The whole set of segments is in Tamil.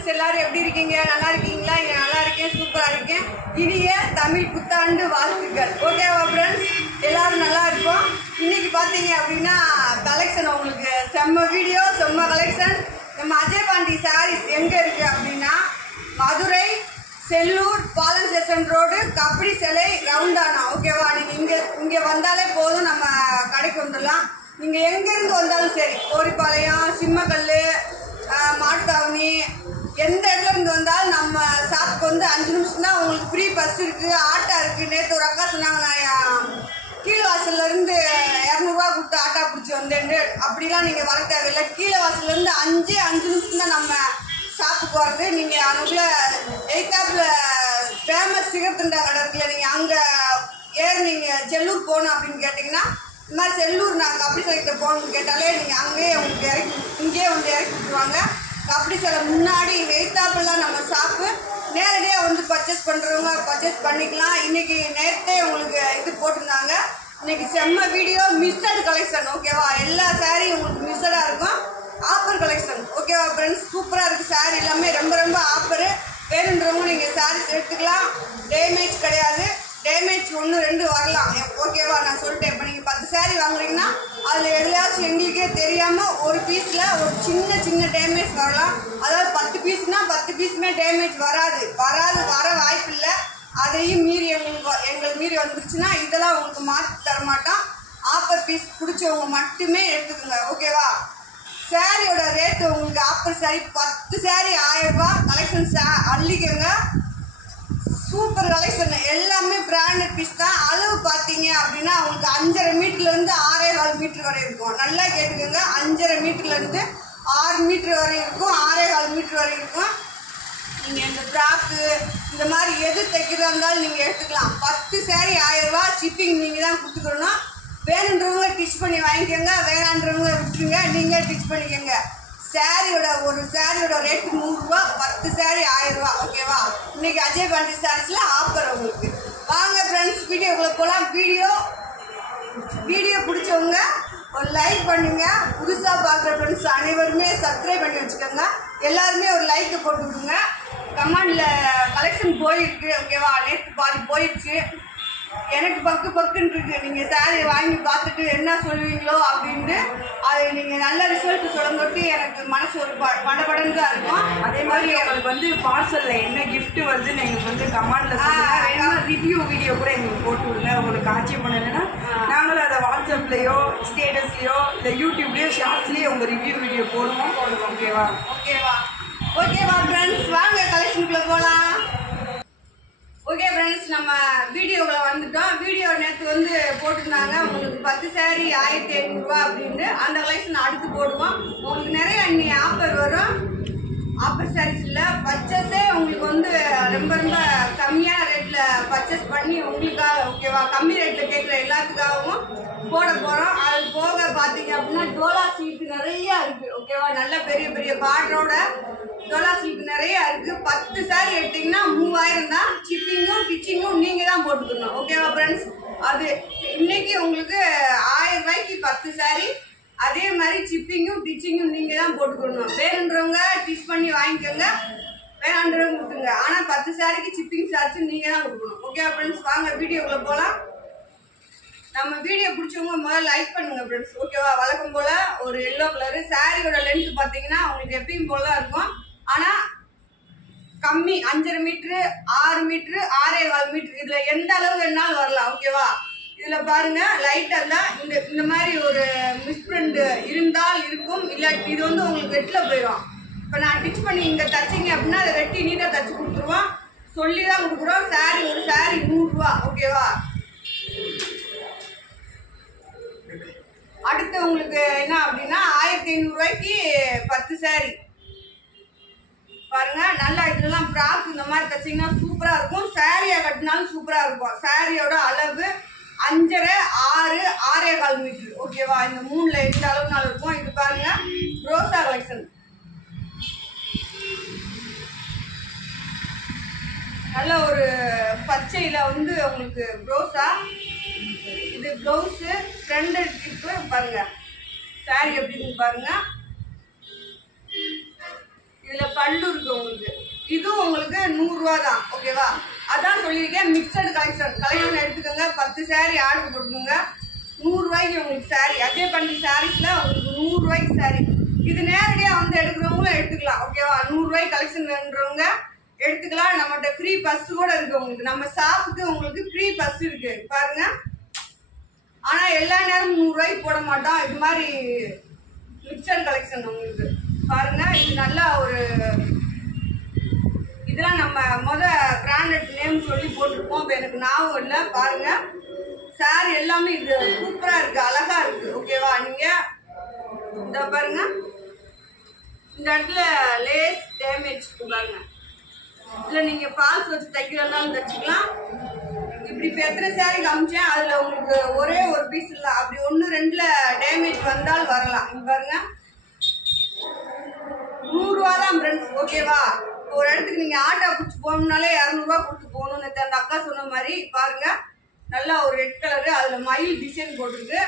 फ्रेंड्स எல்லாரும் எப்படி இருக்கீங்க? நல்லா இருக்கீங்களா? நான் நல்லா இருக்கேன், சூப்பரா இருக்கேன். இனிய தமிழ் புத்தாண்டு வாழ்த்துக்கள். ஓகேவா फ्रेंड्स? எல்லாரும் நல்லா இருக்கோம். இன்னைக்கு பாத்தீங்க அப்படினா கலெக்ஷன் உங்களுக்கு செம்ம வீடியோ, செம்ம கலெக்ஷன். நம்ம அஜய் பாண்டி சாரீஸ் எங்க இருக்கு அப்படினா மதுரை செல்லூர் பாலம் ஸ்டேஷன் ரோடு கபடி சிலை ரவுண்டானா. ஓகேவா? நீங்க இங்க வந்தாலே போதும், நம்ம கடைக்கு வந்துடலாம். நீங்க எங்க இருந்து வந்தாலும் சரி, கோரிப்பாளையம், சிம்மக்கல்லு, மாட்டுத்தாவணி, எந்த இடத்துல இருந்து வந்தாலும் நம்ம ஷாப்புக்கு வந்து 5 நிமிஷம் தான். உங்களுக்கு ஃப்ரீ பஸ் இருக்குது, ஆட்டோ இருக்குது. நேற்று ஒரு அக்கா சொன்னாங்க, நான் கீழே வாசல்லேருந்து 200 ரூபா கொடுத்து ஆட்டோ பிடிச்சி வந்தேன். அப்படிலாம் நீங்கள் வர தேவையில்லை. கீழே வாசல்லேருந்து 5 நிமிஷம் தான் நம்ம ஷாப்புக்கு வரது. நீங்கள் அதுக்குள்ளே எய்தாப்பில் ஃபேமஸ் சிகரத்துண்டா கடை இருக்குல்ல, நீங்கள் அங்கே நீங்கள் செல்லூர் போகணும் அப்படின்னு கேட்டிங்கன்னா, இந்த மாதிரி செல்லூர் நாங்கள் கபடி சிலைக்கிட்ட போகணும்னு கேட்டாலே நீங்கள் அங்கேயே உங்களுக்கு இங்கேயே வந்து இறக்கி விட்டுருவாங்க. கபடி சிலை முன்னாடி எய்தாப்பில் நம்ம ஷாப்பு. நேரடியாக வந்து பர்ச்சேஸ் பண்ணுறவங்க பர்ச்சேஸ் பண்ணிக்கலாம். இன்றைக்கி நேரத்தே உங்களுக்கு இது போட்டிருந்தாங்க. இன்றைக்கி செம்ம வீடியோ, மிஸ்ஸட் கலெக்ஷன். ஓகேவா? எல்லா சாரியும் உங்களுக்கு மிஸ்ஸடாக இருக்கும். Offer collection. ஓகேவா ஃப்ரெண்ட்ஸ்? சூப்பராக இருக்குது சாரி எல்லாமே, ரொம்ப ரொம்ப ஆஃபரு. வேணுன்றவங்க நீங்கள் சாரீஸ் எடுத்துக்கலாம். டேமேஜ் கிடையாது. டேமேஜ் 1 2 வரலாம். ஓகேவா? நான் சொல்லிட்டேன். இப்போ நீங்கள் 10 சாரீ வாங்குறீங்கன்னா அதில் எதுலையாச்சும் எங்களுக்கே தெரியாமல் ஒரு பீஸில் ஒரு சின்ன டேமேஜ் வரலாம். அதாவது 10 பீஸ்னால் 10 பீஸுமே டேமேஜ் வர வாய்ப்பு இல்லை. அதையும் மீறி எங்களுக்கு மீறி வந்துருச்சுன்னா இதெல்லாம் உங்களுக்கு மாற்றி தரமாட்டோம். ஆஃபர் பீஸ் பிடிச்சவங்க மட்டுமே எடுத்துக்கோங்க. ஓகேவா? சாரியோட ரேட்டு உங்களுக்கு ஆஃபர் சாரி 10 சாரி 1000 ரூபா. கலெக்ஷன்ஸ் அள்ளிக்கோங்க. Super collection. எல்லாமே பிராண்டட் பீஸ் தான். அளவு பார்த்தீங்க அப்படின்னா உங்களுக்கு 5.5 மீட்டர்லேருந்து 6.25 மீட்டர் வரை இருக்கும். நல்லா கேட்டுக்கோங்க. 5.5 மீட்டர்லேருந்து 6 மீட்டர் வரை இருக்கும், 6.25 மீட்டர் வரை இருக்கும். நீங்கள் இந்த ஃப்ராக்கு இந்த மாதிரி எது தைக்கிறதா இருந்தாலும் நீங்கள் எடுத்துக்கலாம். 10 சாரி 1000 ரூபா. ஷிப்பிங் நீங்கள் தான் கொடுத்துக்கணும். வேணுன்றவங்க டிச் பண்ணி வாங்கிக்கோங்க, வேணான்றவங்க விட்டுருங்க, நீங்கள் டிச் பண்ணிக்கோங்க. ஒரு சாரியோட ரேட்டு 100 ரூபா. 10 சாரி 1000 ரூபா. ஓகேவா? இன்னைக்கு அஜய் பாண்டி சாரீஸில் ஆஃபர் உங்களுக்கு. வாங்க ஃப்ரெண்ட்ஸ், வீடியோக்குள்ளே போகலாம். வீடியோ பிடிச்சவங்க ஒரு லைக் பண்ணுங்க. புதுசாக பார்க்குற ஃப்ரெண்ட்ஸ் அனைவருமே சப்ஸ்கிரைப் பண்ணி வச்சுக்கோங்க. எல்லாருமே ஒரு லைக்கு போட்டு விடுங்க. கமெண்டில் கலெக்ஷன் போயிருக்கு. ஓகேவா? நேற்று பாதி போயிடுச்சு. எனக்கு பக்குன்னு இருக்கு. நீங்கள் சாரி வாங்கி பார்த்துட்டு என்ன சொல்லுவீங்களோ அப்படின்ட்டு அது நீங்கள் நல்ல ரிசல்ட் சொல்லும்போது எனக்கு மனசு ஒரு படபடன்னு தான் இருக்கும். அதே மாதிரி எங்களுக்கு வந்து பார்சலில் என்ன கிஃப்ட் வந்து நீங்கள் வந்து கமெண்டில் சொல்லுங்கள். ரிவ்யூ வீடியோ கூட எங்களுக்கு போட்டு விடுங்க. உங்களுக்கு ஆச்சரியம் பண்ணலைன்னா நாங்களும் அதை வாட்ஸ்அப்லேயோ ஸ்டேட்டஸ்லேயோ இல்லை யூடியூப்லேயோ ஷார்ட்ஸ்லேயோ உங்கள் ரிவ்யூ வீடியோ போடுவோம். ஓகேவா ஃப்ரெண்ட்ஸ்? வாங்க கலெக்ஷனுக்குள்ளே போகலாம். ஓகே ஃப்ரெண்ட்ஸ், நம்ம வீடியோவில் வந்துட்டோம். வீடியோ நேற்று வந்து போட்டிருந்தாங்க உங்களுக்கு 10 சாரி 1500 ரூபா அப்படின்ட்டு. அந்த கலெக்ஷன் அடுத்து போடுவோம். உங்களுக்கு நிறைய இன்னைக்கு ஆஃபர் வரும். ஆஃபர் சாரீஸ் இல்லை, பர்ச்சேஸே உங்களுக்கு வந்து ரொம்ப கம்மியான ரேட்டில் பர்ச்சேஸ் பண்ணி உங்களுக்காக, ஓகேவா, கம்மி ரேட்டில் கேட்குற எல்லாத்துக்காகவும் போட போகிறோம். அது போக பார்த்தீங்க அப்படின்னா டோலா சில்க் நிறையா இருக்குது. ஓகேவா? நல்ல பெரிய பார்டரோட டோலா சில்க் நிறையா இருக்குது. 10 சாரி எடுத்திங்கன்னா 3000 தான். ஷிப்பிங்கும் டிச்சிங்கும் நீங்கள் தான் போட்டுக்கணும். ஓகேவா ஃப்ரெண்ட்ஸ்? அது இன்னைக்கு உங்களுக்கு 1000 ரூபாய்க்கு 10 சாரி. அதே மாதிரி ஷிப்பிங்கும் டிச்சிங்கும் நீங்கள் தான் போட்டுக்கணும். வேணுன்றவங்க டிச் பண்ணி வாங்கிக்கோங்க, வேணான்றவங்க கொடுத்துங்க. ஆனால் 10 சாரிக்கு ஷிப்பிங் சார்ஜ் நீங்கள் தான் கொடுக்கணும். ஓகேவா ஃப்ரெண்ட்ஸ்? வாங்க வீடியோக்குள்ளே போகலாம். நம்ம வீடியோ பிடிச்சவங்க முதல்ல லைக் பண்ணுங்க ஃப்ரெண்ட்ஸ். ஓகேவா? வழக்கம் போல் ஒரு எல்லோ கலரு. சாரியோட லென்த் பார்த்தீங்கன்னா உங்களுக்கு எப்பயும் போல தான் இருக்கும். ஆனால் கம்மி 5.5 மீட்ரு, 6 மீட்ரு, 6.25 மீட்ரு, இதில் எந்த அளவு வேணாலும் வரலாம். ஓகேவா? இதில் பாருங்கள், லைட்டாக தான் இந்த மாதிரி ஒரு மிஸ்பிரிண்ட் இருந்தால் இருக்கும். இல்லாட்டி இது வந்து உங்களுக்கு வெட்டில் போயிடும். இப்போ நான் டிச் பண்ணி இங்கே தச்சிங்க அப்படின்னா அதை வெட்டி நீட்டாக தச்சு கொடுத்துருவோம். சொல்லி தான் கொடுக்குறோம். ஒரு சாரி 100 ரூபா. ஓகேவா? அடுத்து உங்களுக்கு என்ன அப்படின்னா 1500 ரூபாய்க்கு 10 சாரி பாருங்க. நல்லா இதெல்லாம் ஃப்ராக் இந்த மாதிரி தச்சிங்கன்னா சூப்பராக இருக்கும். சாரியை கட்டினாலும் சூப்பராக இருக்கும். சாரியோட அளவு 5.5, 6, 6.25 மீட்டர். ஓகேவா? இந்த 3ல் எந்த அளவுனாலும் இருக்கும். இது பாருங்க, ரோசா கலெக்ஷன். நல்ல ஒரு பச்சையில் வந்து உங்களுக்கு ரோசா. இது ப்ளவுஸு, ஃப்ரண்ட் டிப்பு பாருங்க. சாரி எப்படின்னு பாருங்க. இதில் பல்லு இருக்கு உங்களுக்கு. இதுவும் உங்களுக்கு 100 ரூபா தான். ஓகேவா? அதான் சொல்லியிருக்கேன், மிக்சடு கலெக்ஷன் எடுத்துக்கோங்க. 10 சாரீ ஆர்டர் போட்டுக்கோங்க. 100 ரூபாய்க்கு உங்களுக்கு சாரீ. அஜய் பண்ணி சாரீஸ்ல உங்களுக்கு 100 ரூபாய்க்கு சாரீ. இது நேரடியாக வந்து எடுக்கிறவங்களும் எடுத்துக்கலாம். ஓகேவா? 100 ரூபாய்க்கு கலெக்ஷன் வேணுன்றவங்க எடுத்துக்கலாம். நம்மகிட்ட ஃப்ரீ பஸ் கூட இருக்கு உங்களுக்கு. நம்ம ஷாப்புக்கு உங்களுக்கு ஃப்ரீ பஸ் இருக்கு பாருங்க. ஆனா எல்லா நேரமும் 100 ரூபாய்க்கு போட மாட்டோம். இது மாதிரி மிக்சர் கலெக்ஷன் உங்களுக்கு பாருங்க. இது நல்லா ஒரு இதெல்லாம் நம்ம பிராண்டட் நேம் சொல்லி போட்டிருப்போம். இப்போ எனக்கு ஞாபகம் இல்லை. பாருங்க சாரி எல்லாமே இது சூப்பரா இருக்கு, அழகா இருக்கு. ஓகேவா? நீங்க இந்த பாருங்க, இந்த இடத்துல லேஸ் டேமேஜ் பாருங்க. இதுல நீங்க ஃபால்ஸ் வச்சு தைக்கிறதாலும் தைச்சிக்கலாம். இப்படி இப்போ எத்தனை சாரீ காமிச்சேன், அதுல உங்களுக்கு ஒரே ஒரு பீஸ் இல்லை, அப்படி 1 2ல டேமேஜ் வந்தால் வரலாம். இங்க பாருங்க 100 ரூபா தான் ஃப்ரெண்ட்ஸ். ஓகேவா? ஒரு இடத்துக்கு நீங்க ஆட்டோ பிடிச்சி போகணும்னாலே 200 ரூபா கொடுத்து போகணும்னு அந்த அக்கா சொன்ன மாதிரி. பாருங்க நல்லா ஒரு ரெட் கலரு, அதுல மயில் டிசைன் போட்டிருக்கு.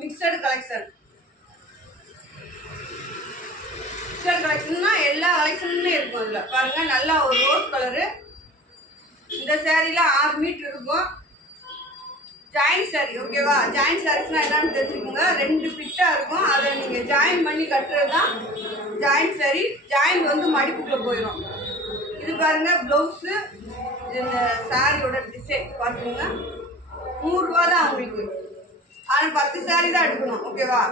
Mixed collection. மிக்சடு கலெக்ஷன்னா எல்லா கலெக்ஷனுமே இருக்கும். அதுல பாருங்க நல்லா ஒரு ரோஸ் கலரு. இந்த சாரீல 6 மீட்டர் இருக்கும். Join sorry. ஓகேவா? ஜாயின் சாரீஸ்னா என்னன்னு தெரிஞ்சுக்கோங்க. 2 ஃபிட்டா இருக்கும். அதை நீங்க ஜாயின் பண்ணி கட்டுறது தான் ஜாயின் சாரி. ஜாயின் வந்து மடிப்புக்குள்ள போயிடும். இது பாருங்க பிளவுஸ். இந்த சாரியோட டிசைன் பாத்துக்கோங்க. 100 ரூபா தான் உங்களுக்கு. ஆனா 10 சாரி தான் எடுக்கணும். ஓகேவா?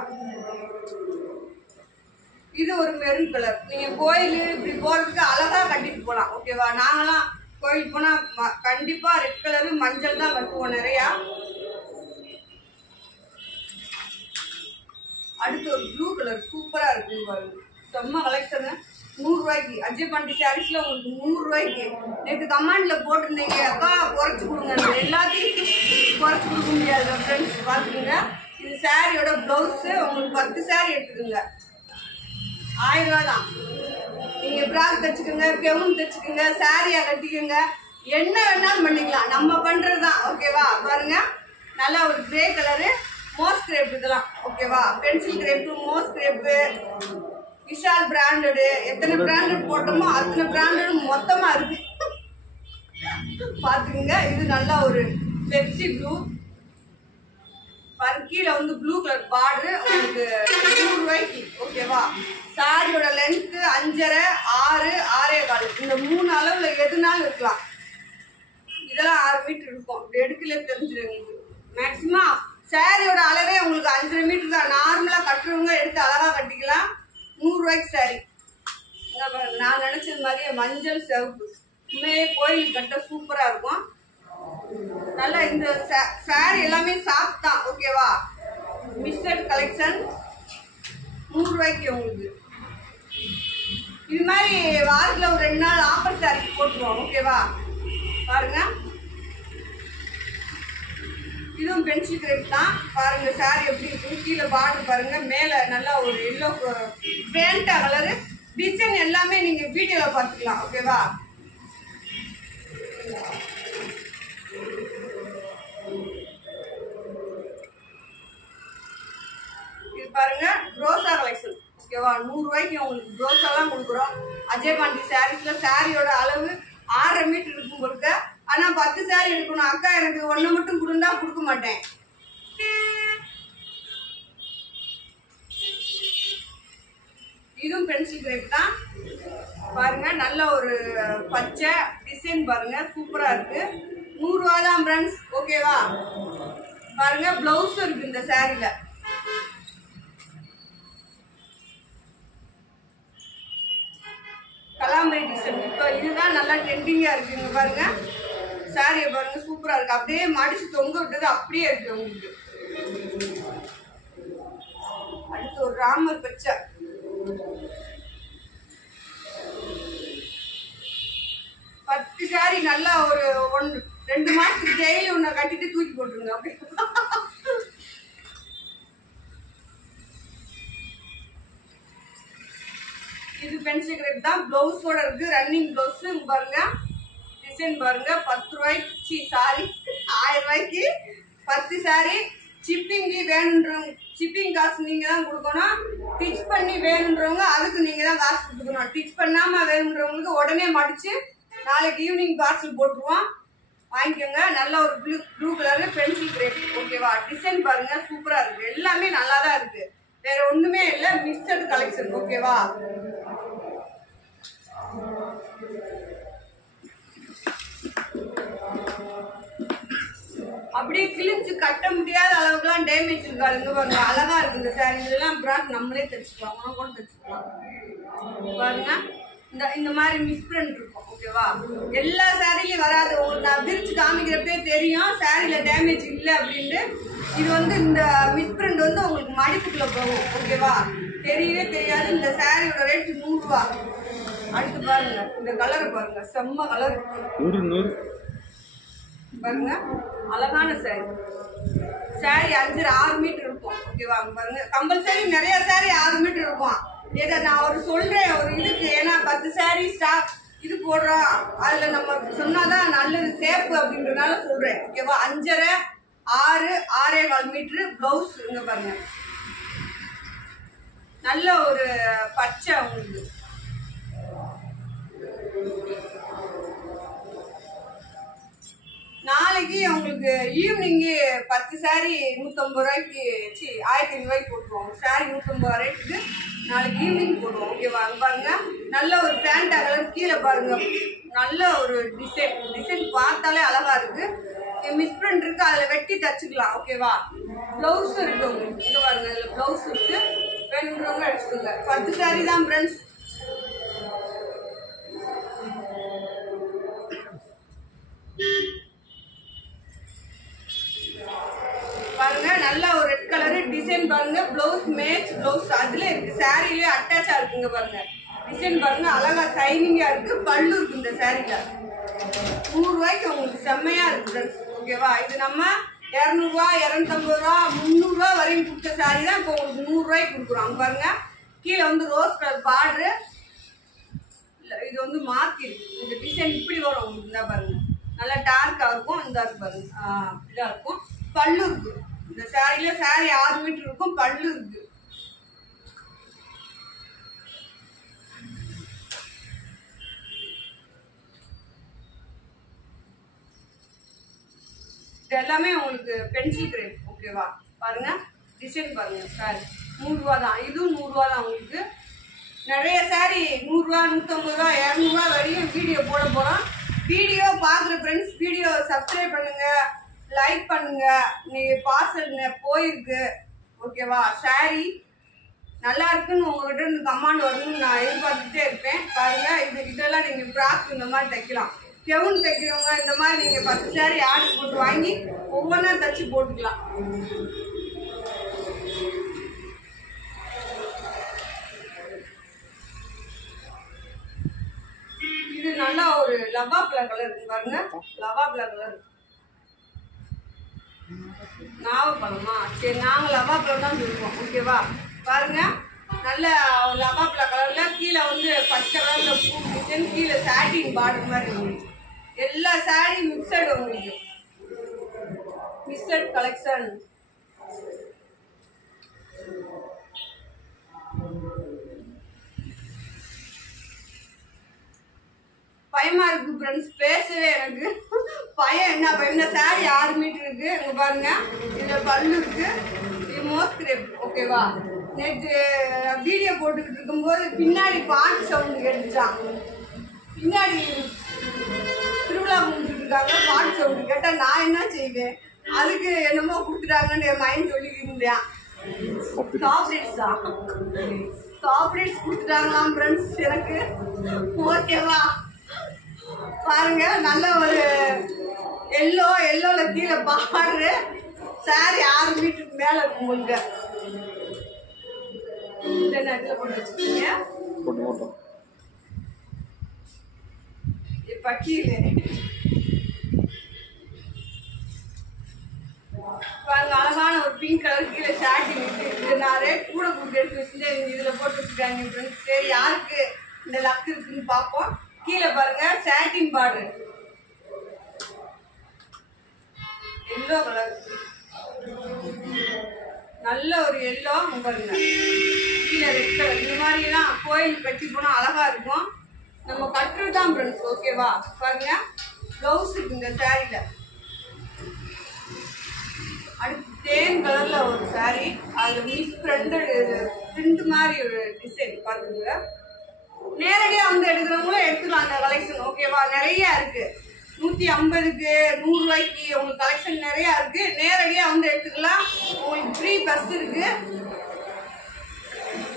இது ஒரு மெரூன் கலர். நீங்க கோயில் இப்படி போறதுக்கு அழகா கட்டிட்டு போலாம். ஓகேவா? நாங்களாம் கோயிலுக்கு போனா கண்டிப்பா ரெட் கலரு மஞ்சள் தான் கட்டுவோம் நிறையா. அடுத்து ஒரு ப்ளூ கலர் சூப்பரா இருக்கு பாருங்க. செம்ம கலெக்ஷன். 100 ரூபாய்க்கு அஜய் பாண்டி சாரீஸ்ல உங்களுக்கு 100 ரூபாய்க்கு. நேற்று கமெண்ட்ல போட்டிருந்தீங்க, அக்கா குறைச்சி கொடுங்க. எல்லாத்தையும் குறைச்சி கொடுக்க முடியாது ஃப்ரெண்ட்ஸ். பார்த்துக்கோங்க. இது சாரியோட பிளவுஸ். உங்களுக்கு 10 சாரி எடுத்துக்கோங்க. 1000 ரூபா தான். நீங்க பிராக் தைச்சுக்கோங்க, கெவுன் தைச்சுக்கோங்க, சாரியா கட்டிக்கோங்க, என்ன வேணாலும் பண்ணிக்கலாம். நம்ம பண்றதுதான். ஓகேவா? பாருங்க நல்லா ஒரு கிரே கலரு மோஸ் கிரேப். இதெல்லாம் ஓகேவா? Pencil crepe, moss crepe, Vishal branded. எத்தனை பிராண்டட் போட்டோமோ அத்தனை பிராண்டடும் மொத்தமா இருக்கு. பாத்துக்கோங்க. இது நல்லா ஒரு பெப்சி ப்ளூ. கீழே வந்து ப்ளூ கலர் பார்டரு. உங்களுக்கு 100 ரூபாய்க்கு. ஓகேவா? சாரியோட லென்த் 5.5, 6, 6.25. இந்த 3 அளவுல எதுனாலும் இருக்கலாம். இதெல்லாம் 6 மீட்டர் இருக்கும். இப்படி எடுக்கல தெரிஞ்சிடும் உங்களுக்கு. மேக்சிமம் சாரியோட அளவே உங்களுக்கு 5.5 மீட்டர் தான். நார்மலா கட்டுறவங்க எடுத்து அழகா கட்டிக்கலாம். 100 ரூபாய்க்கு சாரி. நான் நினைச்சது மாதிரியே மஞ்சள் சிவப்பு. உண்மையே கோயில் கட்ட சூப்பரா இருக்கும். நல்லா இந்த சாரி எல்லாமே சாஃப்ட் தான். ஓகேவா? மிக்சட் கலெக்ஷன் 100 ரூபாய்க்கு உங்களுக்கு. இது மாதிரி வாரத்தில் ஒரு 2 நாள் ஆஃபர் சாரி போட்டுருவோம். ஓகேவா? பாருங்க இதுவும் பென்சில் கிரேப் தான். பாருங்க சாரி எப்படி இருக்கு. கீழே பார்டர் பாருங்க. மேல நல்லா ஒரு எல்லோ பேண்டா கலரு. டிசைன் எல்லாமே நீங்க வீடியோல பார்த்துக்கலாம். ஓகேவா? இது பாருங்க ரோசா கலெக்ஷன். ஓகேவா? 100 ரூபாய்க்கு உங்களுக்கு ரோசாலாம் கொடுக்குறோம். அஜய் பாண்டி சாரீஸ்ல சாரியோட அளவு 6.5 மீட்டர் இருக்கும் கொடுக்க. ஆனா 10 சாரி எடுக்கணும். அக்கா எனக்கு 1 மட்டும் கொடுந்தா கொடுக்க மாட்டேன். இதுவும் பென்சில் கிரேப் தான். பாருங்க நல்ல ஒரு பச்சை டிசைன் பாருங்க சூப்பரா இருக்கு. 100 ரூபா தான் ஃப்ரெண்ட்ஸ். ஓகேவா? பாருங்க பிளவுஸ் இருக்கு இந்த சாரில. கலாம்பரி டிசைன். இப்போ இதுதான் நல்லா ட்ரெண்டிங்கா இருக்கு. இங்க பாருங்க சாரியை பாருங்க சூப்பரா இருக்கு. அப்படியே மடிச்சு தொங்க விட்டது அப்படியே இருக்கு உங்களுக்கு. அடுத்து ஒரு ராமர் பச்சை. பத்து சாரி நல்லா ஒரு 2 மாசத்துக்கு டெய்லி ஒன்ன கட்டிட்டு தூக்கி போட்டுருங்க. அப்படி இது பென்சில் கிரேப் தான். பிளவுஸோட இருக்கு. ரன்னிங் பிளவுஸ் பாருங்க. டிசைன் பாருங்க. 10 ரூபாய்க்கு சாரி 1000 ரூபாய்க்கு 10 சாரி. சிப்பிங் வேணுன்றவங்க சிப்பிங் காசு நீங்க தான் கொடுக்கணும். ஸ்டிச் பண்ணி வேணுன்றவங்க அதுக்கு நீங்க தான் காசு கொடுக்கணும். ஸ்டிச் பண்ணாம வேணுன்றவங்களுக்கு உடனே மடிச்சு நாளைக்கு ஈவினிங் பார்சல் போட்டுருவோம், வாங்கிக்கோங்க. நல்ல ஒரு ப்ளூ கலர் பென்சில் கிரேப். ஓகேவா? டிசைன் பாருங்க சூப்பரா இருக்கு, எல்லாமே நல்லா தான் இருக்கு, வேற ஒண்ணுமே இல்லை. Mixed collection. ஓகேவா? அப்படியே கிழிஞ்சு கட்ட முடியாத அளவுக்குலாம் டேமேஜ் இருக்காதுங்க பாருங்க, அழகா இருக்கு இந்த சாரி. இதெல்லாம் பிராண்ட் நம்மளே தைச்சுக்கலாம், உனக்கு கூட தைச்சுக்கலாம் பாருங்க. இந்த மாதிரி மிஸ்பிரிண்ட் இருக்கும். ஓகேவா? எல்லா சாரிலையும் வராது, உங்களுக்கு நான் பிரிச்சு காமிக்கிறப்பே தெரியும் சாரியில டேமேஜ் இல்லை அப்படின்ட்டு. இது வந்து இந்த மிஸ்பிரிண்ட் வந்து உங்களுக்கு மடிப்புக்குள்ள போகும். ஓகேவா? தெரியவே தெரியாது. இந்த சாரியோட ரேட் 100 ரூபா. அடுத்து பாருங்க இந்த கலரை பாருங்க, செம்ம கலர் பாருங்க, அழகான சாரி. சாரி 5-6 மீட்டர் இருக்கும். ஓகேவா? பாருங்க கம்பல்சரி நிறைய சாரி 6 மீட்டர் இருக்கும். இதை நான் ஒரு சொல்றேன் ஒரு இதுக்கு, ஏன்னா 10 சாரி ஸ்டாக் இது போடுறோம், அதுல நம்ம சொன்னாதான் நல்லது சேஃப் அப்படின்றதுனால சொல்றேன். ஓகேவா? 5.5, 6, 6.25 மீட்டர் பிளவுஸ். இங்க பாருங்க நல்ல ஒரு பச்சை உங்களுக்கு. நாளைக்கு உங்களுக்கு ஈவினிங்கு 10 சாரி 150 ரூபாய்க்கு 1500 ரூபாய்க்கு போட்டுருவோம். சாரி 150 ரேட்டுக்கு நாளைக்கு ஈவினிங் போடுவோம். ஓகேவா? பாருங்க நல்ல ஒரு பேண்டா கலர். கீழே பாருங்க நல்ல ஒரு டிசைன் பார்த்தாலே அழகா இருக்கு. மிஸ்பிரிண்ட் இருக்கு, அதில் வெட்டி தச்சுக்கலாம். ஓகேவா? பிளவுஸும் இருக்கு உங்களுக்கு. இங்கே பாருங்க இதில் பிளவுஸ் இருக்கு, வேணுன்றவங்க எடுத்துக்கோங்க. 10 சாரி தான் ஃப்ரெண்ட்ஸ். பாருங்க நல்ல ஒரு ரெட் கலர் டிசைன் பாருங்க. பிளவுஸ் மேட்ச் பிளவுஸ் அதுல இருக்கு, சாரியிலே அட்டாச்சா இருக்குங்க பாருங்க. டிசைன் பாருங்க அழகா சைனிங்கா இருக்கு, பல்லு இருக்கு இந்த சாரில. 100 ரூபாய்க்கு உங்களுக்கு செம்மையா இருக்கு ஃப்ரெண்ட்ஸ். ஓகேவா? இது நம்ம 200 ரூபா 250 ரூபா 300 ரூபா வரையும் கொடுத்த சாரி தான் இப்போ உங்களுக்கு 100 ரூபாய்க்கு கொடுக்குறோம். பாருங்க கீழே வந்து ரோஸ் கலர் பார்டரு, இது வந்து மாத்தி இருக்கு. இந்த டிசைன் இப்படி வரும் உங்களுக்கு. இந்த பாருங்க நல்லா டார்க்கா இருக்கும். இந்த பாருங்க இதா இருக்கும். பல்லு இருக்கு இந்த சாரியில. சாரி 6 மீட்டர் இருக்கும், பல்லு இருக்கு. இது எல்லாமே உங்களுக்கு பென்சில் கிரேப். ஓகேவா? பாருங்க டிசைன் பாருங்க. சாரி 100 ரூபா தான், இதுவும் 100 ரூபா தான் உங்களுக்கு. நிறைய சாரி 100 ரூபா 150 ரூபா 200 ரூபா வரையும் வீடியோ போட போறோம். வீடியோ பார்க்குற ஃப்ரெண்ட்ஸ் வீடியோ சப்ஸ்கிரைப் பண்ணுங்க, லைக் பண்ணுங்க. நீங்க பார்சல் போயிருக்கு. ஓகேவா? சாரி நல்லா இருக்குன்னு உங்ககிட்ட இருந்து கமாண்ட் வரணும்னு நான் எதிர்பார்த்துட்டே இருப்பேன். பாருங்க இதெல்லாம் நீங்க ஃப்ராக் இந்த மாதிரி தைக்கலாம், கெவுன் தைக்கிறவங்க இந்த மாதிரி நீங்க 10 சாரி ஆர்டர் போட்டு வாங்கி ஒவ்வொன்றா தச்சு போட்டுக்கலாம். இது நல்லா ஒரு லவா பிளாக் கலர் இருக்கு பாருங்க. லவா பிளாக் கலர் நாவப்பழமா? சரி நாங்க லவா பழம் தான் சொல்லுவோம். ஓகேவா? பாருங்க நல்ல லவா பிளாக் கலர்ல கீழே வந்து பச்சை கலர்ல பூ டிசைன், கீழே சாட்டின் பார்டர் மாதிரி உங்களுக்கு. எல்லா சாரி மிக்சட் உங்களுக்கு, மிக்சட் கலெக்ஷன். பயமா இருக்கு ஃப்ரெண்ட்ஸ் பேசவே. எனக்கு பயம் என்ன பயம், சாரி 6 மீட்டர் இருக்கு. இங்க பாருங்க இதுல பல்லு இருக்கு, இது மோஸ்ட் கிரேப். ஓகேவா? நேற்று வீடியோ போட்டுக்கிட்டு இருக்கும்போது பின்னாடி பாட்டு சவுண்டு கேட்டுச்சான். பின்னாடி திருவிழா முடிஞ்சுட்டு இருக்காங்க, பாட்டு சவுண்டு கேட்டா நான் என்ன செய்வேன்? அதுக்கு என்னமோ கொடுத்துட்டாங்கன்னு என் மைண்ட் சொல்லிக்கிட்டு இருந்தேன். சாப்ரேட்ஸ் கொடுத்துட்டாங்களாம் ஃப்ரெண்ட்ஸ் எனக்கு. ஓகேவா? பாருங்க நல்ல ஒரு எல்லோல கீழே பாடுற சாரி 6 மீட்டருக்கு மேல இருக்கும் உங்களுக்கு. இந்த நேரத்தில் கொண்டு வச்சுக்கீங்க பக்கீல. பாருங்க அழகான ஒரு பிங்க் கலர் கீழே ஷாட்டிங் இருக்கு. இது நான் ரேட் கூட கொடுத்து எடுத்து வச்சுட்டு இதுல போட்டு வச்சுருக்காங்க. சரி யாருக்கு இந்த லக் இருக்குன்னு பார்ப்போம். கீழே பாருங்க சாட்டின் பார்டர் எல்லோ கலர் நல்ல ஒரு எல்லோ பாருங்க, கீழே ரெட் கலர். இந்த மாதிரிலாம் கோயில் கட்டி போனால் அழகா இருக்கும். நம்ம கட்டுறது தான் ஃப்ரெண்ட்ஸ். ஓகேவா? பாருங்க ப்ளவுஸ் இருக்கு இந்த சாரியில். அடுத்து தேன் கலர்ல ஒரு சாரி, அது மிஸ் பிரிண்ட் மாதிரி ஒரு டிசைன் பார்த்துங்க. நேரடியாக வந்து எடுக்கிறவங்களும் எடுத்துக்கலாம் அந்த கலெக்ஷன். ஓகேவா? நிறைய இருக்கு. 150க்கு 100 ரூபாய்க்கு உங்களுக்கு கலெக்ஷன் நிறையா இருக்கு. நேரடியாக வந்து எடுத்துக்கலாம். உங்களுக்கு ஃப்ரீ பஸ் இருக்கு.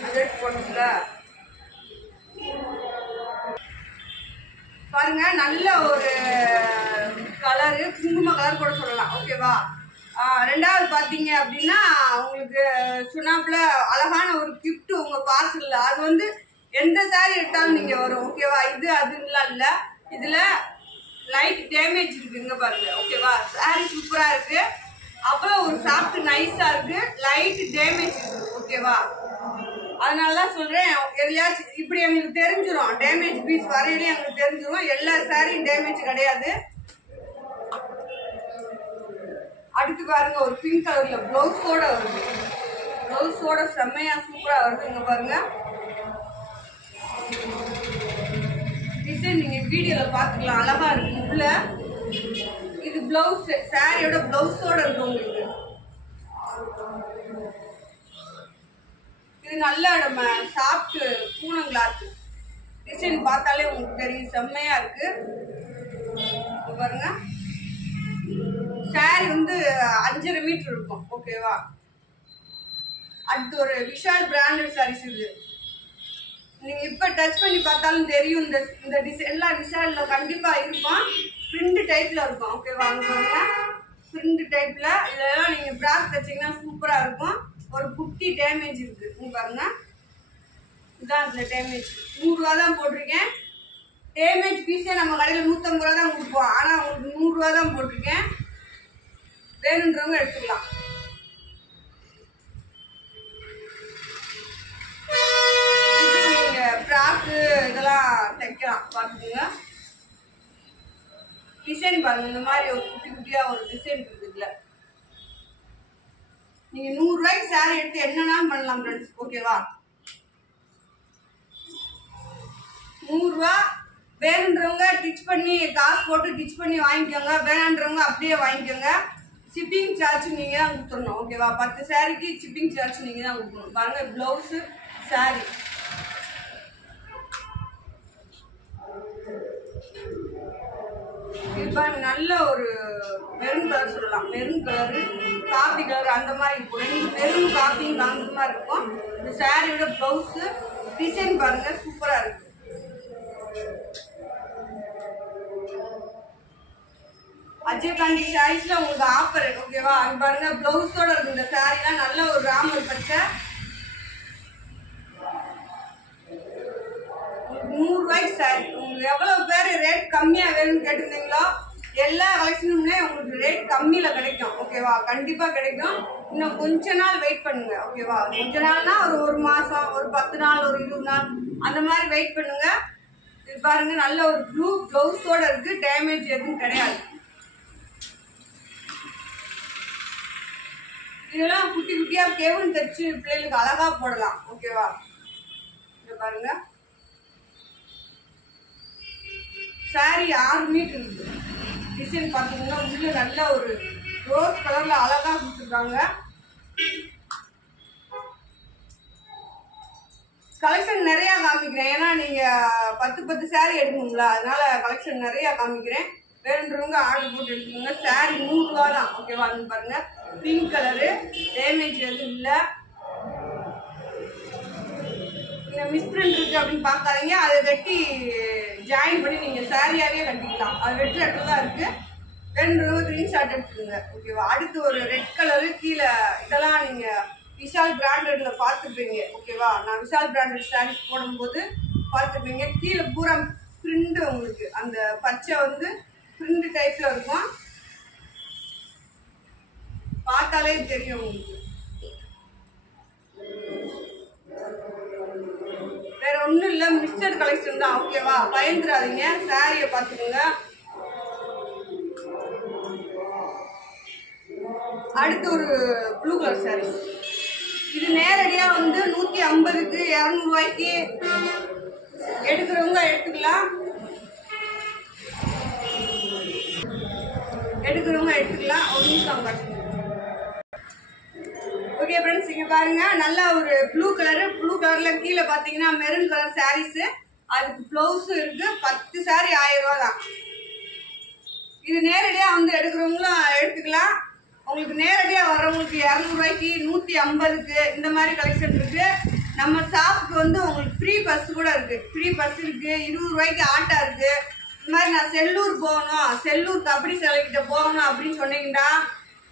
அது எடுத்து போட்டுல பாருங்க, நல்ல ஒரு கலரு, குங்கும கலர் கூட சொல்லலாம். ஓகேவா? ரெண்டாவது பார்த்தீங்க அப்படின்னா உங்களுக்கு சுனாப்பில் அழகான ஒரு கிஃப்ட் உங்கள் பார்சலில். அது வந்து எந்த சாரி எடுத்தாலும் நீங்கள் வரும். ஓகேவா? இது அதுலாம் இல்லை, இதில் லைட் டேமேஜ் இருக்குங்க பாருங்க. ஓகேவா? சாரி சூப்பராக இருக்குது. அப்புறம் ஒரு சாஃப்ட் நைஸாக இருக்குது. லைட் டேமேஜ் இருக்குது. ஓகேவா? அதனால தான் சொல்கிறேன், எதையாச்சும் இப்படி எங்களுக்கு தெரிஞ்சிடும். டேமேஜ் பீஸ் வரையிலையும் எங்களுக்கு தெரிஞ்சிடும். எல்லா சாரியும் டேமேஜ் கிடையாது. அடுத்து பாருங்க, ஒரு பிங்க் கலர்ல பிளவுஸோட வருது. பிளவுஸோட செம்மையா சூப்பரா வருது. இங்க பாருங்க டிசைன், நீங்க வீடியோல பாத்துக்கலாம், அழகா இருக்கு. உள்ள இது பிளவுஸ், சாரியோட பிளவுஸோட இருக்கு உங்களுக்கு. இது நல்ல நம்ம சாஃப்ட் பூனம் கிளாத். டிசைன் பார்த்தாலே உங்களுக்கு தெரியும், செம்மையா இருக்கு. பாருங்க சாரி வந்து 5.5 மீட்டர் இருக்கும். ஓகேவா? அடுத்து ஒரு விஷால் பிராண்டட் சாரீஸ். இது நீங்க இப்ப டச் பண்ணி பார்த்தாலும் தெரியும். இந்த டிசைன் எல்லாம் விஷால்ல கண்டிப்பா இருக்கும். பிரிண்ட் டைப்ல இருக்கும். ஓகேவா? பாருங்க பிரிண்ட் டைப்ல. இதெல்லாம் நீங்க பிராக் தச்சீங்கன்னா சூப்பரா இருக்கும். ஒரு குட்டி டேமேஜ் இருக்கு பாருங்க. இதான் இதுல டேமேஜ். 100 ரூபா தான் போட்டிருக்கேன். டேமேஜ் பீஸே நம்ம கடையில் 150 ரூபா தான் கொடுப்போம். ஆனா உங்களுக்கு 100 ரூபா தான் போட்டிருக்கேன். வேணுன்றவங்க எடுத்துக்கலாம். நீங்க ஃப்ராக்கு இதெல்லாம் தைக்கலாம். பார்த்துக்கோங்க. டிசைன் பாருங்க, இந்த மாதிரி ஒரு குட்டி குட்டியா ஒரு டிசைன் இருக்குதுல. நீங்க 100 ரூபாய்க்கு சாரி எடுத்து என்னன்னாலும் பண்ணலாம் ஃப்ரெண்ட்ஸ். ஓகேவா? 100 ரூபா வேணுன்றவங்க டிச் பண்ணி காசு போட்டு டிச் பண்ணி வாங்கிக்கோங்க. வேணுன்றவங்க அப்படியே வாங்கிக்கோங்க. ஷிப்பிங் சார்ஜ் நீங்க தான் கொடுத்துடணும். ஓகேவா? 10 சாரிக்கு ஷிப்பிங் சார்ஜ் நீங்க தான் கொடுக்கணும். பாருங்க பிளவுஸ் சாரி. இது பாருங்க, நல்ல ஒரு மெரூன் கலர் சொல்லலாம். மெரூன் கலரு, காபி கலர் அந்த மாதிரி இருக்கும். மெரூன் காபியும் அந்த மாதிரி இருக்கும். இந்த சாரியோட பிளவுஸ் டிசைன் பாருங்க, சூப்பரா இருக்கு. அஜய் காந்தி சாரீஸ்ல உங்களுக்கு ஆஃபர். ஓகேவா? அங்க பாருங்க பிளவுஸோட இருக்கு. இந்த சாரீலாம் நல்ல ஒரு ராமர் பச்சை. 100 ரூபாய்க்கு சாரி. உங்களுக்கு எவ்வளவு பேர் ரேட் கம்மியா வேணும்னு கேட்டிருந்தீங்களோ எல்லா கலெக்ஷனுமே உங்களுக்கு ரேட் கம்மியில கிடைக்கும். ஓகேவா? கண்டிப்பா கிடைக்கும். இன்னும் கொஞ்ச நாள் வெயிட் பண்ணுங்க. ஓகேவா? கொஞ்ச நாள்னா ஒரு மாசம், ஒரு 10 நாள், ஒரு 20 நாள் அந்த மாதிரி வெயிட் பண்ணுங்க. இது பாருங்க, நல்ல ஒரு ப்ளூ பிளவுஸோட இருக்கு. டேமேஜ் எதுவும் கிடையாது. இதெல்லாம் குட்டி குட்டியா கேவன் தச்சு பிள்ளைகளுக்கு அழகா போடலாம். ஓகேவா? இங்க பாருங்க சாரி 6 மீட்டர் இருக்கு. டிசைன் பார்த்தீங்கன்னா உள்ள நல்ல ஒரு ரோஸ் கலர்ல அழகா கொடுத்துருக்காங்க. கலெக்ஷன் நிறைய காமிக்கிறேன். ஏன்னா நீங்க 10 சாரி எடுக்கணுங்களா, அதனால கலெக்ஷன் நிறைய காமிக்கிறேன். வேணுன்றவங்க ஆர்டர் போட்டு எடுத்துக்கோங்க. சாரி 100 ரூபா தான். ஓகேவா? பாருங்க பிங்க் கலரு, டேமேஜ் எதுவும் இல்லை. மிஸ் பிரிண்ட் இருக்கு அப்படின்னு பார்க்காதீங்க. அதை வெட்டி ஜாயின் பண்ணி நீங்க சாரியாவே கட்டிக்கலாம். அது வெட்டி இடத்துல தான் இருக்கு. வேணுன்றவங்க கிரீன் ஷாட் எடுத்துக்கோங்க. ஓகேவா? அடுத்து ஒரு ரெட் கலரு கீழே. இதெல்லாம் நீங்க விஷால் பிராண்டட்ல பார்த்துப்பீங்க. ஓகேவா? நான் விஷால் பிராண்டட் சாரீஸ் போடும்போது பார்த்துப்பீங்க. கீழே பூரா பிரிண்ட் உங்களுக்கு அந்த பச்சை வந்து பிரிண்ட் டைப்ல இருக்கும். பார்த்தாலே தெரியும் உங்களுக்கு. வேற ஒன்றும் இல்லை, மிக்சர் கலெக்ஷன் தான். ஓகேவா? பயந்துடாதீங்க. சாரியை பார்த்துக்கோங்க. அடுத்து ஒரு ப்ளூ கலர் சாரி. இது நேரடியாக வந்து 150க்கு 200 ரூபாய்க்கு எடுக்கிறவங்க எடுத்துக்கலாம். ஒரு நிமிஷம் கட்டுங்க. ஓகே ஃப்ரெண்ட்ஸ், இங்கே பாருங்க, நல்ல ஒரு ப்ளூ கலரில் கீழே பார்த்தீங்கன்னா மெரூன் கலர் சாரீஸு, அதுக்கு ப்ளவுஸும் இருக்குது. 10 சாரீ 1000 ரூபா தான். இது நேரடியாக வந்து எடுக்கிறவங்களும் எடுத்துக்கலாம். உங்களுக்கு நேரடியாக வர்றவங்களுக்கு 200 ரூபாய்க்கு 150க்கு இந்த மாதிரி கலெக்ஷன் இருக்குது. நம்ம ஷாப்புக்கு வந்து உங்களுக்கு ஃப்ரீ பஸ் கூட இருக்குது. 20 ரூபாய்க்கு ஆட்டோ இருக்குது. இந்த மாதிரி நான் செல்லூர் கபடி சிலைக்கிட்ட போகணும் அப்படின்னு சொன்னீங்கன்னா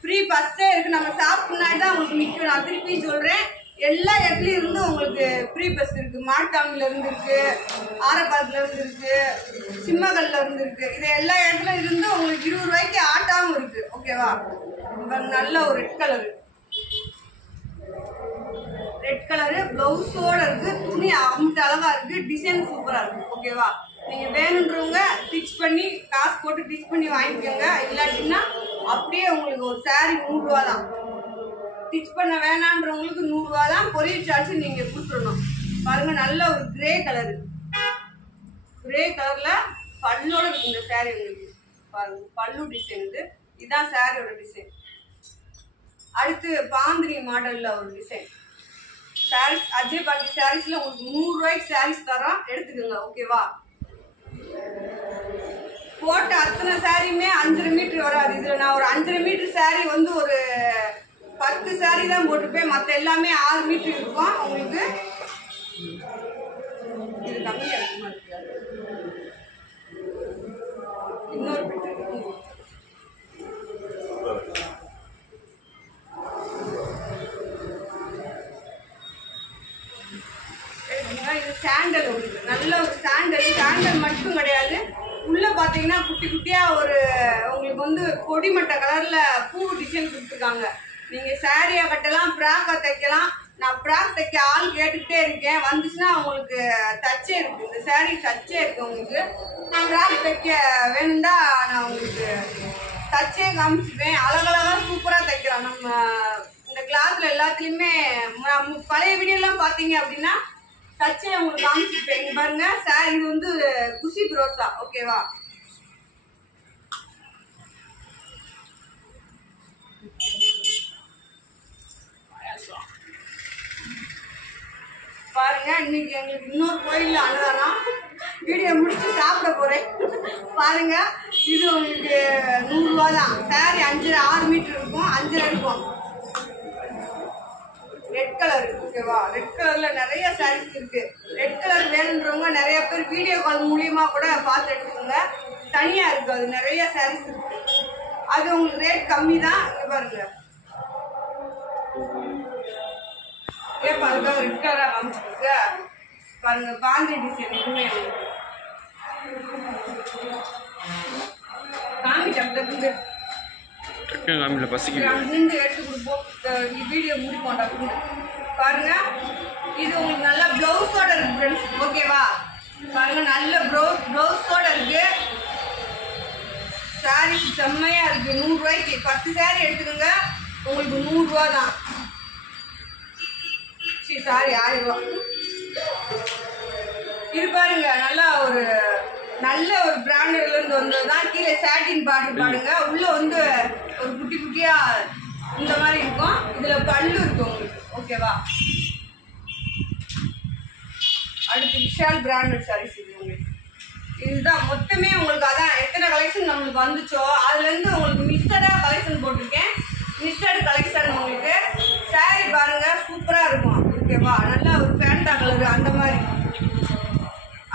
ஃப்ரீ பஸ்ஸே இருக்குது. நம்ம ஷாப் முன்னாடி தான் உங்களுக்கு நிற்கும். நான் திருப்பி சொல்கிறேன், எல்லா இடத்துலையும் இருந்து உங்களுக்கு ஃப்ரீ பஸ் இருக்குது. மாட்டாங்கிலேருந்து இருக்குது, ஆரப்பாக்கத்துலேருந்து இருக்குது, சிம்மகல்லேருந்து இருக்குது. இது எல்லா இடத்துல இருந்து உங்களுக்கு 20 ரூபாய்க்கு ஆட்டாவும் இருக்குது. ஓகேவா? நல்ல ஒரு ரெட் கலரு ப்ளவுஸோடு இருக்குது. துணி அமுட்டு அழகாக இருக்குது. டிசைன் சூப்பராக இருக்குது. ஓகேவா? நீங்கள் வேணுன்றவங்க ஸ்டிச் பண்ணி காசு போட்டு ஸ்டிச் பண்ணி வாங்கிக்கோங்க. இல்லாட்டின்னா அப்படியே உங்களுக்கு ஒரு சாரீ 100 ரூபா தான். ஸ்டிச் பண்ண வேணான்றவங்களுக்கு 100 ரூபா தான். கொரியர் சார்ஜ் நீங்கள் கொடுத்துடணும். பாருங்கள், நல்ல ஒரு கிரே கலரில் பல்லோட இருக்குது இந்த சாரீ. உங்களுக்கு பாருங்கள், பல்லு டிசைன் இதுதான் சாரியோட டிசைன். அடுத்து பாந்தினி மாடலில் ஒரு டிசைன் சாரீஸ். அஜய் பாண்டி சாரீஸில் உங்களுக்கு 100 ரூபாய்க்கு சாரீஸ் தரோம், எடுத்துக்கோங்க. ஓகேவா? போட்ட அத்தனை சாரியுமே 5.5 மீட்டர் வராது. இதில் நான் ஒரு 5.5 மீட்டர் சாரீ வந்து ஒரு 10 சாரீ தான் போட்டிருப்பேன். மற்ற எல்லாமே 6 மீட்டர் இருக்கும். உங்களுக்கு இது கம்மியாக இருக்குமா? இன்னொரு மீட்டர் இருக்கும். இது சாண்டல். உங்களுக்கு நல்ல ஒரு சாண்டல் மட்டும் கிடையாது. உள்ளே பார்த்தீங்கன்னா குட்டி குட்டியாக ஒரு உங்களுக்கு வந்து கொடிமட்டை கலரில் பூ டிசைன் கொடுத்துருக்காங்க. நீங்கள் சாரியாக கட்டலாம், ஃப்ராக்காக தைக்கலாம். நான் ஃப்ராக் தைக்க ஆள் கேட்டுக்கிட்டே இருக்கேன். வந்துச்சுன்னா உங்களுக்கு தச்சே இருக்குது. இந்த சாரீ தச்சே இருக்குது. உங்களுக்கு ஃப்ராக் தைக்க வேணும்னா நான் உங்களுக்கு தச்சே காமிச்சிப்பேன். அழகழகாக சூப்பராக தைக்கலாம். நம்ம இந்த கிளாத்தில் எல்லாத்துலேயுமே பழைய வீடியோலாம் பார்த்தீங்க அப்படின்னா தச்சே உங்களுக்கு காமிச்சிருப்பேன். இங்க பாருங்க சார், இது வந்து குஷி ப்ரோசா. ஓகேவா? பாருங்க, இன்னைக்கு எங்களுக்கு இன்னொரு கோயில்ல அன்னதானம். வீடியோ முடிச்சு சாப்பிட போறேன். பாருங்க, இது உங்களுக்கு 100 ரூபா தான். சாரி 6 மீட்டர் இருக்கும், 5 இருக்கும். Red colour. ஓகேவா? ரெட் கலர்ல நிறைய சாரீஸ் இருக்கு. ரெட் கலர் வேணுன்றவங்க நிறைய பேர் வீடியோ கால் மூலியமா கூட பார்த்து எடுத்துக்கோங்க. தனியா இருக்கு, அது நிறைய சாரீஸ் இருக்கு. அது உங்களுக்கு ரேட் கம்மி தான். இங்க பாருங்க, பாருங்க ரெட் கலரா காமிச்சிருக்கு. பாருங்க பாந்தி டிசைன். இதுவுமே காமிட்டு எடுத்து கொடுப்போம். வீடியோ முடிப்போம். பாருங்க, இது உங்களுக்கு நல்ல பிளவுஸோட இருக்கு ஃப்ரெண்ட்ஸ். ஓகேவா? பாருங்க, நல்ல பிளவுஸோட இருக்கு. சாரி செம்மையா இருக்கு. 100 ரூபாய்க்கு 10 சாரி எடுத்துக்கோங்க. உங்களுக்கு 100 ரூபா தான். சரி, சாரி 1000 ரூபா. இது பாருங்க, நல்ல ஒரு பிராண்டட்ல இருந்து வந்ததுதான். கீழே சாட்டின் பார்டர் பாருங்க. உள்ள வந்து ஒரு குட்டி குட்டியா இந்த மாதிரி இருக்கும். இதுல பல்லு இருக்கும் உங்களுக்கு. ஓகேவா? அடுத்து விஷால் பிராண்டட் சாரீஸ். இது உங்களுக்கு இதுதான் மொத்தமே உங்களுக்கு. அதான் எத்தனை கலெக்ஷன் நம்மளுக்கு வந்துச்சோ அதுல இருந்து உங்களுக்கு மிக்சடா கலெக்ஷன் போட்டிருக்கேன். மிக்சடு கலெக்ஷன் உங்களுக்கு. சாரி பாருங்க, சூப்பரா இருக்கும். ஓகேவா? நல்லா ஒரு பேண்டா கலர் அந்த மாதிரி.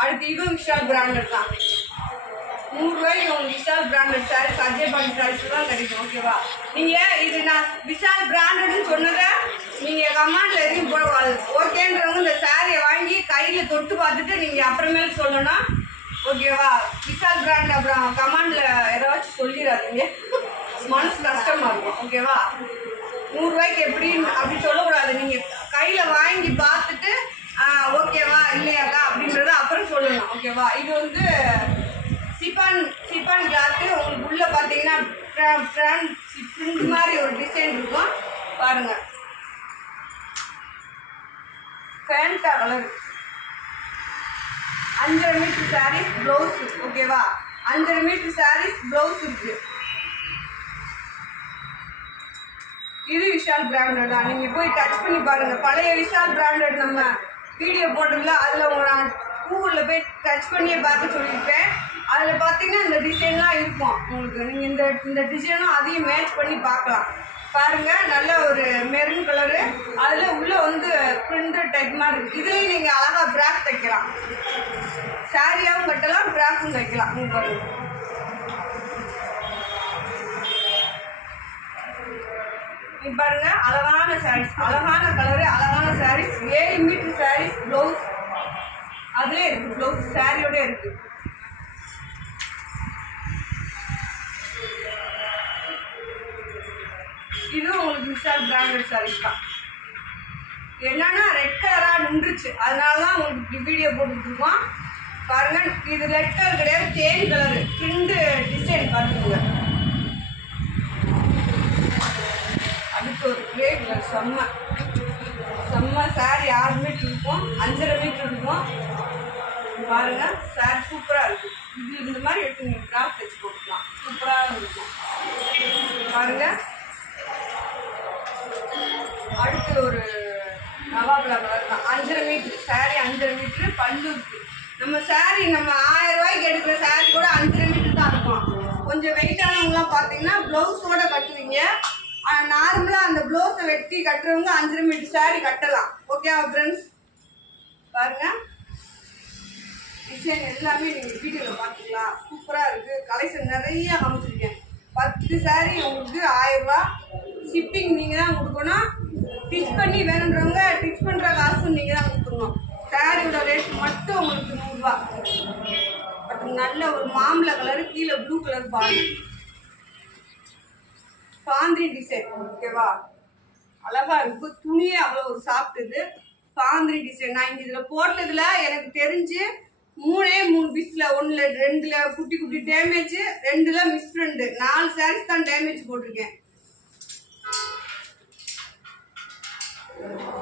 அடுத்து இதுவும் விஷால் பிராண்டட் தான். 100 ரூபாய்க்கு உங்களுக்கு விஷால் பிராண்டட் சாரீஸ், அஜய் பாண்டி சாரீஸ் தான் கிடைக்கும். ஓகேவா? நீங்க இது நான் விஷால் பிராண்டட்னு சொன்னதை நீங்க கமெண்ட்ல எதுவும் போடக்கூடாது. ஓகேன்றவங்க இந்த சாரியை வாங்கி கையில தொட்டு பார்த்துட்டு நீங்க அப்புறமேல் சொல்லணும். ஓகேவா? விஷால் பிராண்ட் அப்புறம் கமெண்ட்ல ஏதாச்சும் சொல்லிடாதீங்க, மனசு கஷ்டமா இருக்கும். ஓகேவா? 100 ரூபாய்க்கு எப்படி அப்படி சொல்லக்கூடாது. நீங்க கையில வாங்கி பார்த்துட்டு ஓகேவா இல்லையாக்கா அப்படின்றத அப்புறம் சொல்லணும். ஓகேவா? இது வந்து சிப்பான் கிளாத்து. உங்களுக்கு உள்ள பார்த்தீங்கன்னா பிரிண்ட் மாதிரி ஒரு டிசைன் இருக்கும். பாருங்க, Fanta colour 5.5 metre saris blouse. ஓகேவா, 5.5 மீட்டர் சாரீஸ் ப்ளவுஸ் இருக்கு. இது விஷால் பிராண்டட் தான். நீங்க போய் டச் பண்ணி பாருங்க. பழைய விஷால் பிராண்டட் நம்ம வீடியோ போட்டதுல அதுல உங்களை நான் கூகுளில் போய் டச் பண்ணியே பார்க்க சொல்லியிருப்பேன். அதில் பார்த்தீங்கன்னா இந்த டிசைன்லாம் இருக்கும் உங்களுக்கு. நீங்கள் இந்த டிசைனும் அதையும் மேட்ச் பண்ணி பார்க்கலாம். பாருங்க, நல்ல ஒரு மெரூன் கலரு. அதில் உள்ள வந்து பிரிண்டட் டைப் மாதிரி இருக்குது. இதுலேயும் நீங்கள் அழகாக பிராக் தைக்கலாம். சாரியாகவும் கட்டலாம், பிராக்கும் தைக்கலாம். நீங்கள் பாருங்க, நீங்க பாருங்க, அழகான சாரீஸ், அழகான கலரு, அழகான சாரீஸ். 7 மீட்டர் சாரீஸ் ப்ளவுஸ் அதுலேயே இருக்குது. ப்ளவுஸ் சாரியோட இருக்கு. இது உங்களுக்கு விஷால் பிராண்டட் சாரீஸ் தான். என்னன்னா ரெட் கலரா நின்றுச்சு, அதனாலதான் உங்களுக்கு வீடியோ போட்டுருக்கோம். பாருங்க, இது ரெட் கலர் கிடையாது, தேன் கலரு பிரிண்ட் டிசைன் பார்த்துக்கோங்க. அடுத்து ஒரு கிரே கலர், செம்ம செம்ம சாரி. 6 மீட்டர் இருக்கும், 5.5 மீட்டர் இருக்கும். பாருங்க, சாரி சூப்பரா இருக்கு. இது இந்த மாதிரி எடுத்து நீங்க கிராஃப்ட் தைச்சு போட்டுக்கலாம், சூப்பரா இருக்கும். பாருங்க, அடுத்து ஒரு நவாப்லா கலர் தான். 5.5 மீட்டர் சாரி, 5.5 மீட்டர் பல்லு இருக்கு. நம்ம சாரி நம்ம 1000 ரூபாய்க்கு எடுக்கிற சாரி கூட 5.5 மீட்டர் தான் இருக்கும். கொஞ்சம் வெயிட்டானவங்களாம் பார்த்தீங்கன்னா ப்ளவுஸோட கட்டுவீங்க. ஆனால் நார்மலாக அந்த ப்ளவுஸை வெட்டி கட்டுறவங்க 5.5 மீட்டர் சாரி கட்டலாம். ஓகேவா ஃப்ரெண்ட்ஸ்? பாருங்க, டிசைன் எல்லாமே நீங்கள் வீடியோவில் பார்த்துக்கலாம். சூப்பராக இருக்குது. கலெக்ஷன் நிறைய காமிச்சிருக்கேன். 10 சாரி உங்களுக்கு 1000 ரூபா. ஷிப்பிங் நீங்கள் தான் கொடுக்கணும். ஸ்டிச் பண்ணி வேணுன்றவங்க ஸ்டிச் பண்ணுற காசும் நீங்கள் தான் கொடுக்கணும். சாரியோட ரேட் மட்டும் உங்களுக்கு 100 ரூபா. பட் நல்ல ஒரு மாம்பழ கலரு, கீழே ப்ளூ கலர் பாந்திரி டிசைன். ஓகேவா, அழகா இருக்கு. துணியே அவ்வளோ ஒரு சாஃப்ட். இது பாந்திரி டிசைன். நான் இங்கே இதில் போட்டதுல எனக்கு தெரிஞ்சு 3 பீஸ்ல 1ல 2ல குட்டி குட்டி டேமேஜ், 2ல மிஸ்பிரிண்ட், 4 சாரீஸ் தான் டேமேஜ் போட்டிருக்கேன்.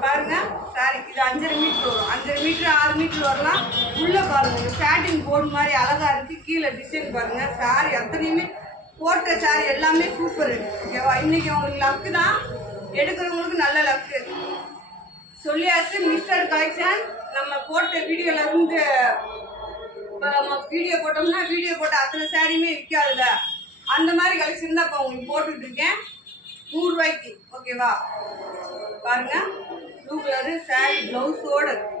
பாருங்க, சாரி இது 5.5 மீட்டர் வரும். 5.5 மீட்டர் 6 மீட்டர் வரலாம். உள்ள பாருங்க, சாட்டின் போர்டு மாதிரி அழகா இருக்கு. கீழே டிசைன் பாருங்க. சாரி அத்தனையுமே போட்ட சாரி எல்லாமே சூப்பர். ஓகேவா, இன்னைக்கு உங்களுக்கு லக்கு தான், எடுக்கிறவங்களுக்கு நல்ல லக்கு. சொல்லியாச்சு, மிஸ்டர் கலெக்ஷன். நம்ம போட்ட வீடியோல இருந்து நம்ம வீடியோ போட்டோம்னா வீடியோ போட்ட அத்தனை சாரியுமே விற்காதுல, அந்த மாதிரி கலெக்ஷன் தான் இப்போ உங்களுக்கு போட்டுட்டு இருக்கேன் 100 ரூபாய்க்கு. ஓகேவா, பாருங்க, ப்ளூ கலரு சாரி பிளவுஸோட இருக்கு.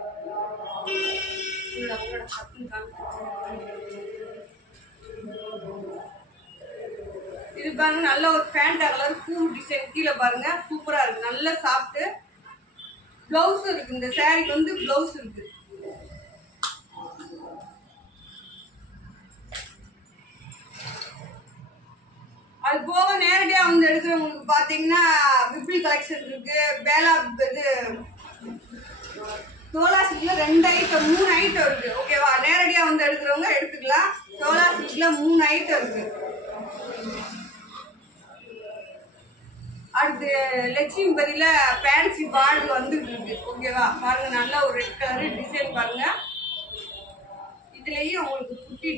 இது பாருங்க, நல்ல ஒரு ஃபேண்டா கலர் பூ டிசைன். கீழே பாருங்க, சூப்பரா இருக்கு. நல்ல சாஃப்ட். பிளவுஸ் இருக்கு. இந்த சாரிக்கு வந்து பிளவுஸ் இருக்கு. அது போக நேரடியா வந்து எடுக்கிறவங்களுக்கு பாத்தீங்கன்னா விபிள் கலெக்ஷன் இருக்கு. பேலா இது தோலா சில்க்ல 2 ஐட்டம் 3 ஐட்டம் இருக்கு. ஓகேவா, நேரடியா வந்து எடுக்கிறவங்க எடுத்துக்கலாம். தோலா சில்க்ல 3 ஐட்டம் இருக்கு. அடுத்து லட்சுமி பதில ஃபேன்சி பார்டர் வந்துட்டு இருக்கு. ஓகேவா, பாருங்க, நல்ல ஒரு ரெட் கலர் டிசைன் பாருங்க. இதுலயும் உங்களுக்கு குட்டி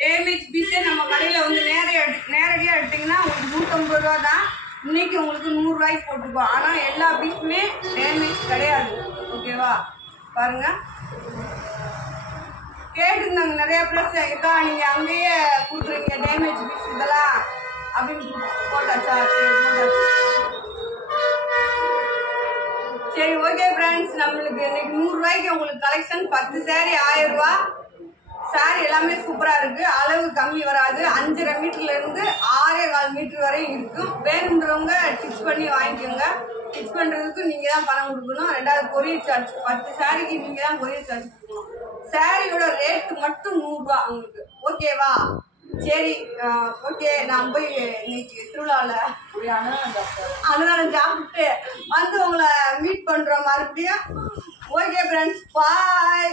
டேமேஜ் பீஸே நம்ம கடையில் வந்து நேரடியாக எடுத்தீங்கன்னா உங்களுக்கு 150 ரூபா தான். இன்னைக்கு உங்களுக்கு 100 ரூபாய்க்கு போட்டுப்போம். ஆனால் எல்லா பீஸுமே டேமேஜ் கிடையாது. ஓகேவா, பாருங்க, கேட்டுருந்தாங்க நிறைய ப்ளஸ் இருக்கா, நீங்கள் அங்கேயே கொடுக்குறீங்க டேமேஜ் பீஸ் இதெல்லாம் அப்படின்னு போட்டாச்சா? சரி, போட்டாச்சு. சரி, ஓகே ஃப்ரெண்ட்ஸ், நம்மளுக்கு இன்னைக்கு 100 ரூபாய்க்கு உங்களுக்கு கலெக்ஷன் 10 சாரி 1000 ரூபா. சாரி எல்லாமே சூப்பரா இருக்கு. அளவு கம்மி வராது. 5.5 மீட்டர்ல இருந்து 6.25 மீட்டர் வரை இருக்கும். வேணுன்றவங்க ஸ்டிச் பண்ணி வாங்கிக்கோங்க. ஸ்டிச் பண்றதுக்கு நீங்க தான் பணம் கொடுக்கணும். 2வது கொரியர் சார்ஜ். 10 சாரிக்கு நீங்க தான் கொரியர் சார்ஜ் கொடுக்கணும். சாரியோட ரேட் மட்டும் 100 ரூபா உங்களுக்கு. ஓகேவா, சரி, ஓகே. நான் போய் இன்னைக்கு திருவிழாவில் அன்னதானம் சாப்பிட்டு வந்து உங்களை மீட் பண்றோம் மறுபடியும். ஓகே ஃப்ரெண்ட்ஸ், பாய்.